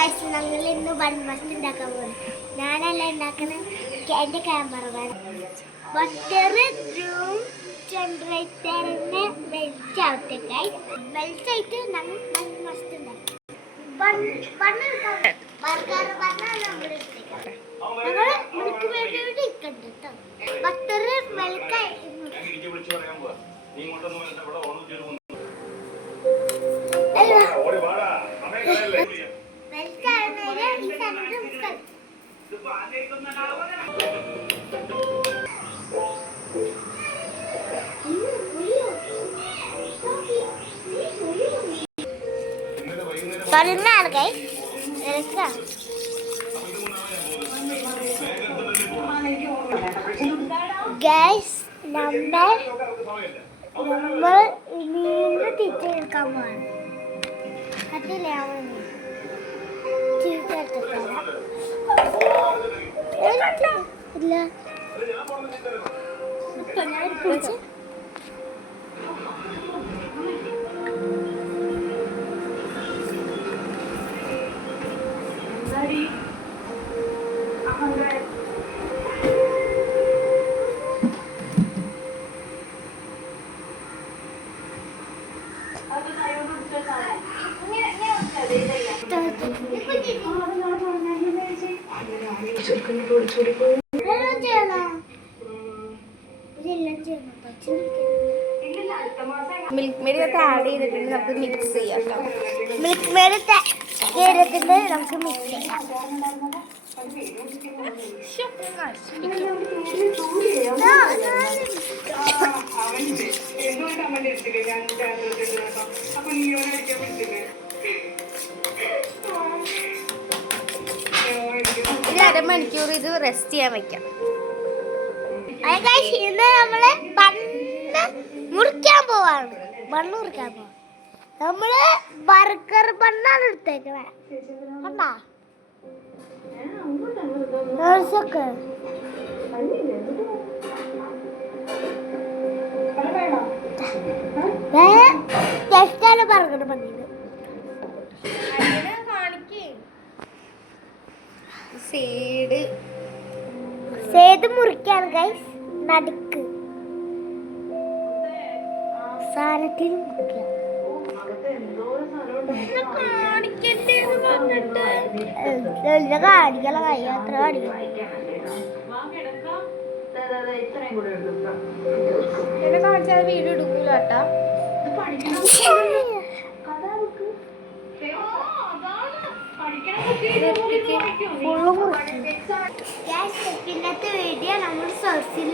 Guys ഞങ്ങൾ ഇന്ന് ബൺമസ്റ്റ് ഉണ്ടാക്കാൻ പോകുന്നു. ഞാനല്ല ഉണ്ടാക്കുന്നത്, എൻ്റെ ക്യാമറ ബട്ടർ റൂം ടെമ്പറേച്ചറിന് വെച്ചാവട്ടെ ഗൈസ്. വെച്ചായിട്ട് ഞങ്ങൾ ബൺമസ്റ്റ് ഉണ്ടാക്കും. ഞങ്ങൾ മിൽക്ക് വേണ്ടിയിട്ട് ഇട്ടുണ്ട് കേട്ടോ. ബട്ടർ വെൽക്കായി പറഞ്ഞാണ് ഗൈസ് നമ്മൾ മീനിന് തിരിച്ചെടുക്കാൻ പോവാണ്. അതില്ലേ ഇല്ല മിൽക്ക് മേഡ് ആഡ് ചെയ്തിട്ടുണ്ട്. നമുക്ക് മിക്സ് ചെയ്യാം. മിൽക്ക് മേഡ് ചെയ്തിട്ടുണ്ട്, നമുക്ക് മിക്സ് ചെയ്യാം. ഒരു അരമണിക്കൂർ ഇത് റെസ്റ്റ് ചെയ്യാൻ വെക്കാം. ഇന്ന് നമ്മള് ബണ്ണ് മുറിക്കാൻ പോവാണ്. ബണ്ണ് മുറിക്കാൻ പോവാ. നമ്മള് ബർഗർ ബണ്ണാണ് എടുത്തേക്കണേ. കണ്ടാ ടെസ്റ്റാണ് ബർഗർ ബണ്ണിന്. സേത് മുറിക്കാണ് ഗൈസ്. നടുക്ക് സാധനത്തിൽ മുറിക്കാം. കാണിക്കല കൈ അത്ര കാണിക്കണം. കാണിച്ചാൽ വീഡിയോ എടുക്കൂല കേട്ടാ. പിന്നത്തെ വീഡിയോ നമ്മൾ സോഴ്സിൽ